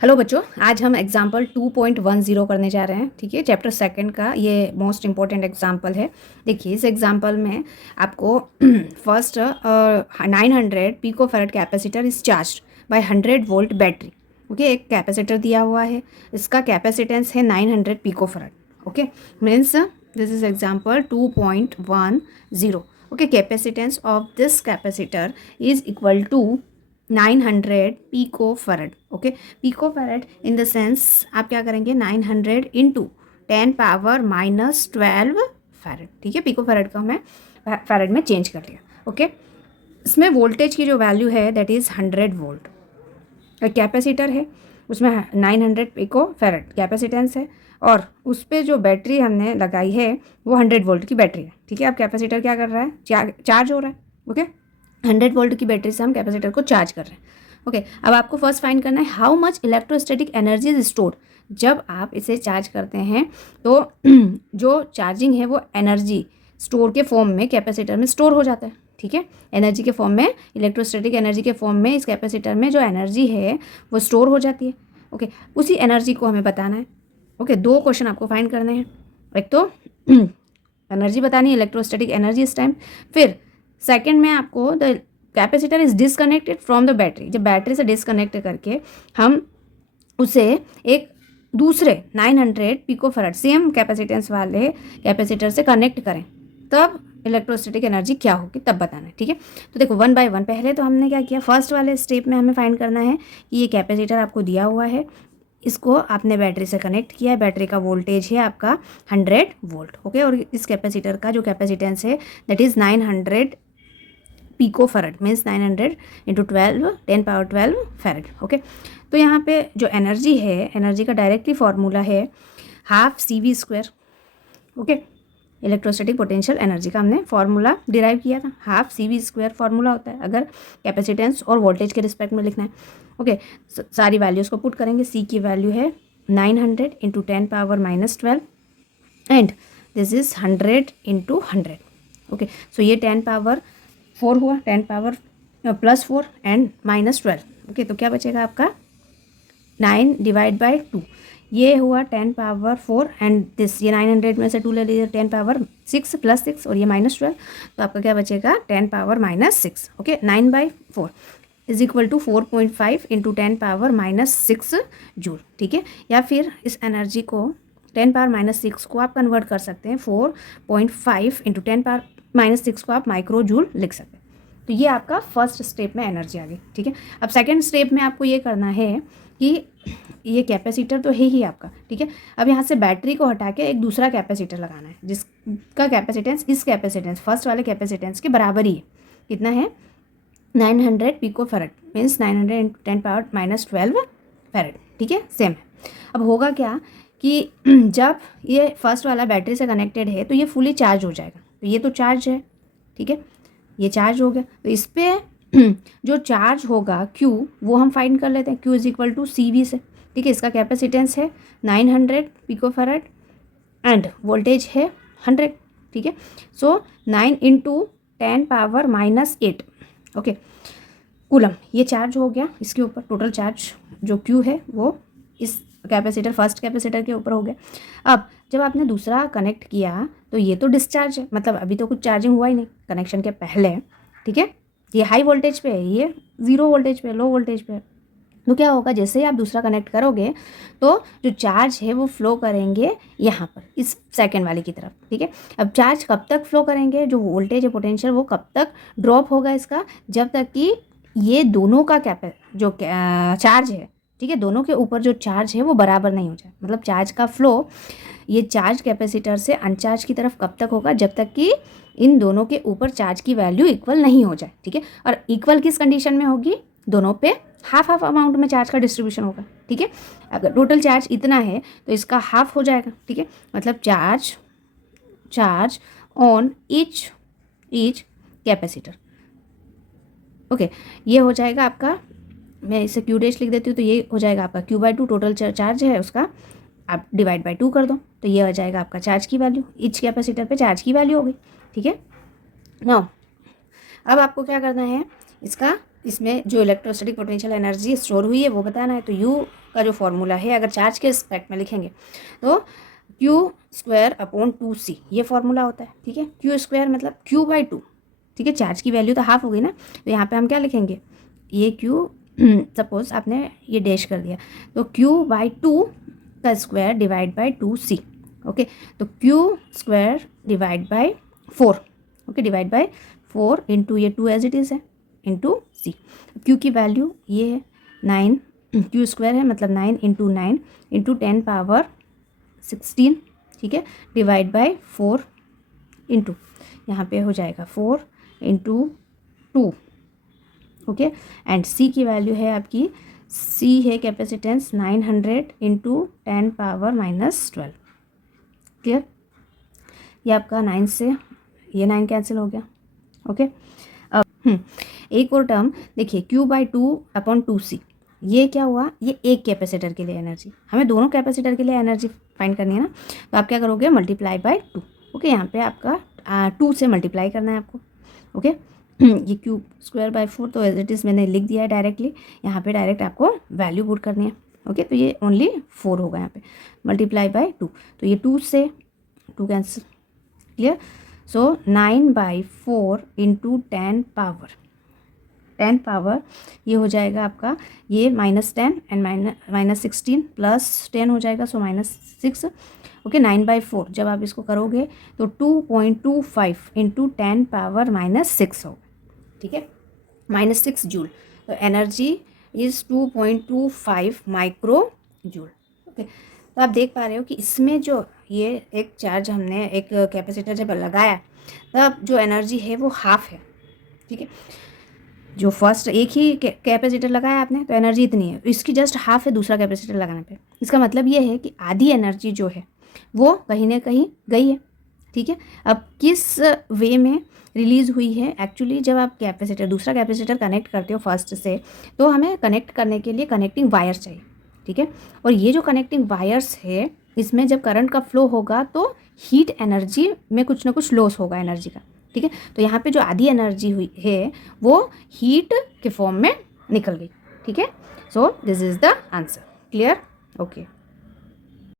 Hello बच्चों, आज हम एग्जाम्पल 2.10 करने जा रहे हैं। ठीक है, चैप्टर सेकंड का ये मोस्ट इंपॉर्टेंट एग्जाम्पल है। देखिए, इस एग्जाम्पल में आपको first 900 picofarad capacitor is charge by 100 volt battery. Okay, एक कैपेसिटर दिया हुआ है, इसका कैपेसिटेंस है 900 picofarad. Okay, means this is example 2.10। Okay, capacitance of this capacitor is equal to 900 picofarad. Okay, picofarad in the sense आप क्या करेंगे, 900 into 10⁻⁻12 farad. ठीक है, पिकोफैरेड का मैं फैरेड में चेंज कर लिया। ओके, इसमें वोल्टेज की जो वैल्यू है दैट इज़ 100 वोल्ट। कैपेसिटर है, उसमें 900 पिकोफैरेड कैपेसिटेंस है, और उस पर जो बैटरी हमने लगाई है वो 100 वोल्ट की बैटरी है। ठीक है, अब कैपेसिटर क्या कर रहा है, चार्ज हो रहा है। ओके, 100 वोल्ट की बैटरी से हम कैपेसिटर को चार्ज कर रहे हैं। ओके, अब आपको फर्स्ट फाइंड करना है how much electrostatic energy is stored. जब आप इसे चार्ज करते हैं तो जो चार्जिंग है वो एनर्जी स्टोर के फॉर्म में कैपेसिटर में स्टोर हो जाता है। ठीक है, एनर्जी के फॉर्म में, इलेक्ट्रोस्टैटिक एनर्जी के फॉर्म में इस कैपेसिटर में जो एनर्जी है वो स्टोर हो जाती है। ओके, उसी एनर्जी को हमें बताना है। ओके, दो क्वेश्चन आपको फाइंड करने हैं। एक तो एनर्जी बतानी है, इलेक्ट्रोस्टैटिक एनर्जी इस टाइम। फिर सेकंड में आपको the capacitor is disconnected from the battery. जब बैटरी से डिसकनेक्ट करके हम उसे एक दूसरे 900 पिकोफैरेड सेम कैपेसिटेंस वाले कैपेसिटर से कनेक्ट करें, तब इलेक्ट्रोस्टैटिक एनर्जी क्या होगी तब बताना है। ठीक है, तो देखो वन बाय वन। पहले तो हमने क्या किया, फर्स्ट वाले स्टेप में हमें फाइंड करना है कि ये कैपेसिटर आपको दिया हुआ है, इसको आपने बैटरी से कनेक्ट किया है, बैटरी का वोल्टेज है आपका 100 वोल्ट। ओके, और इस कैपेसिटर का जो कैपेसिटेंस है that is 900 picofarad, means 900 into 12 10⁻12 farad. Okay, तो यहाँ पे जो एनर्जी है, एनर्जी का डायरेक्टली फॉर्मूला है half CV²। Okay, electrostatic potential energy का हमने फॉर्मूला डिराइव किया था, हाफ CV² फॉर्मूला होता है अगर कैपेसिटेंस और वोल्टेज के रिस्पेक्ट में लिखना है। ओके, सारी वैल्यूज़ को पुट करेंगे। C की वैल्यू है 900 into 10⁻⁻12 and this is 100 into 100। Okay, so ये 10⁻4 हुआ, 10⁻+4 एंड -12। ओके, तो क्या बचेगा आपका 9 डिवाइड बाई 2। ये हुआ 10⁻4 एंड दिस, ये 900 में से 2 ले लीजिए, 10⁻6 + 6 और ये -12, तो आपका क्या बचेगा 10⁻⁻6। Okay, 9/4 is equal to 4.5 into 10⁻⁻6 joule. ठीक है, या फिर इस एनर्जी को 10⁻⁻6 को आप कन्वर्ट कर सकते हैं, 4.5 इंटू 10⁻⁻6 को आप माइक्रो जूल लिख सकते हैं। तो ये आपका फर्स्ट स्टेप में एनर्जी आ गई। ठीक है, अब सेकंड स्टेप में आपको ये करना है कि ये कैपेसिटर तो है ही आपका। ठीक है, अब यहाँ से बैटरी को हटा के एक दूसरा कैपेसिटर लगाना है जिसका कैपेसिटेंस इस कैपेसिटेंस फर्स्ट वाले कैपेसिटेंस के बराबर ही है। कितना है, 900 पिकोफैरेड, मीन्स 900 इंटू 10⁻⁻12 फैरेड। ठीक है, सेम है। अब होगा क्या कि जब ये फर्स्ट वाला बैटरी से कनेक्टेड है तो ये फुली चार्ज हो जाएगा, तो ये तो चार्ज है। ठीक है, ये चार्ज हो गया, तो इस पर जो चार्ज होगा Q वो हम फाइंड कर लेते हैं। Q is equal to CV से। ठीक है, इसका कैपेसिटेंस है 900 पिकोफैरेड एंड वोल्टेज है 100। ठीक है, सो 9 इंटू 10⁻⁻8 ओके कूलम, ये चार्ज हो गया इसके ऊपर। टोटल चार्ज जो Q है वो इस कैपेसिटर फर्स्ट कैपेसिटर के ऊपर हो गया। अब जब आपने दूसरा कनेक्ट किया तो ये तो डिस्चार्ज है, मतलब अभी तो कुछ चार्जिंग हुआ ही नहीं कनेक्शन के पहले। ठीक है, ये हाई वोल्टेज पे है, ये 0 वोल्टेज पे, लो वोल्टेज पे। तो क्या होगा, जैसे ही आप दूसरा कनेक्ट करोगे तो जो चार्ज है वो फ्लो करेंगे यहाँ पर इस सेकंड वाले की तरफ। ठीक है, अब चार्ज कब तक फ्लो करेंगे, जो वोल्टेज है पोटेंशियल वो कब तक ड्रॉप होगा इसका, जब तक कि ये दोनों का जो चार्ज है, ठीक है, दोनों के ऊपर जो चार्ज है वो बराबर नहीं हो जाए। मतलब चार्ज का फ्लो ये चार्ज कैपेसिटर से अनचार्ज की तरफ कब तक होगा, जब तक कि इन दोनों के ऊपर चार्ज की वैल्यू इक्वल नहीं हो जाए। ठीक है, और इक्वल किस कंडीशन में होगी, दोनों पे हाफ हाफ अमाउंट में चार्ज का डिस्ट्रीब्यूशन होगा। ठीक है, अगर टोटल चार्ज इतना है तो इसका हाफ हो जाएगा। ठीक है, मतलब charge on each capacitor. Okay, ये हो जाएगा आपका, मैं इसे Q डैश लिख देती हूँ, तो ये हो जाएगा आपका Q/2 टोटल चार्ज है उसका, आप डिवाइड बाय 2 कर दो तो ये हो जाएगा आपका चार्ज की वैल्यू, ईच कैपेसिटर पे चार्ज की वैल्यू हो गई। ठीक है, नाउ अब आपको क्या करना है, इसमें जो इलेक्ट्रोस्टैटिक पोटेंशियल एनर्जी स्टोर हुई है वो बताना है। तो U का जो फॉर्मूला है अगर चार्ज के रिस्पेक्ट में लिखेंगे तो Q²/2C ये फॉर्मूला होता है, ठीक है। Q² मतलब Q/2, ठीक है। चार्ज की वैल्यू तो हाफ हो गई ना, तो यहाँ पे हम क्या लिखेंगे, ये Q सपोज आपने ये डैश कर दिया तो Q/2 का square divide by 2C, okay. तो Q² divide by 4, okay, divide by 4 into ये 2 एज इट इज़ है इंटू C। Q की वैल्यू ये है 9, Q² है मतलब 9 इंटू 9 इंटू 10 पावर 16, ठीक है, डिवाइड बाई 4 इंटू यहाँ पे हो जाएगा 4 इंटू 2, ओके। एंड C की वैल्यू है आपकी, C है कैपेसिटेंस 900 इंटू 10 पावर -12, क्लियर। ये आपका 9 से ये 9 कैंसिल हो गया, ओके। अब एक और टर्म देखिए, Q/2/2C ये क्या हुआ, ये एक कैपेसिटर के लिए एनर्जी, हमें दोनों कैपेसिटर के लिए एनर्जी फाइंड करनी है ना, तो आप क्या करोगे, मल्टीप्लाई बाय 2, ओके। यहाँ पे आपका 2 से मल्टीप्लाई करना है आपको, ओके। ये Q²/4 तो एज इट इज़ मैंने लिख दिया है डायरेक्टली, यहाँ पे डायरेक्ट आपको वैल्यू पुट करनी है, ओके। तो ये ओनली 4 होगा यहाँ पे, मल्टीप्लाई बाय 2, तो ये 2 से 2 कैंसिल, क्लियर। सो 9/4 इंटू 10 पावर ये हो जाएगा आपका, ये -10 एंड -16 प्लस 10 हो जाएगा, सो -6, ओके। 9/4 जब आप इसको करोगे तो 2.25 इंटू 10 पावर -6 होगा, ठीक है, -6 जूल। तो energy is 2.25 micro joule, okay. तो आप देख पा रहे हो कि इसमें जो ये एक चार्ज हमने एक कैपेसिटर जब लगाया तब जो एनर्जी है वो हाफ है, ठीक है। जो फर्स्ट एक ही कैपेसिटर लगाया आपने तो एनर्जी इतनी है, इसकी जस्ट हाफ है दूसरा कैपेसिटर लगाने पे। इसका मतलब ये है कि आधी एनर्जी जो है वो कहीं ना कहीं गई है, ठीक है। अब किस वे में रिलीज़ हुई है, एक्चुअली जब आप दूसरा कैपेसिटर कनेक्ट करते हो फर्स्ट से, तो हमें कनेक्ट करने के लिए कनेक्टिंग वायर्स चाहिए, ठीक है। और ये जो कनेक्टिंग वायर्स है इसमें जब करंट का फ्लो होगा तो हीट एनर्जी में कुछ ना कुछ लॉस होगा एनर्जी का, ठीक है। तो यहाँ पे जो आधी एनर्जी हुई है वो हीट के फॉर्म में निकल गई, ठीक है। So this is the answer, clear, okay.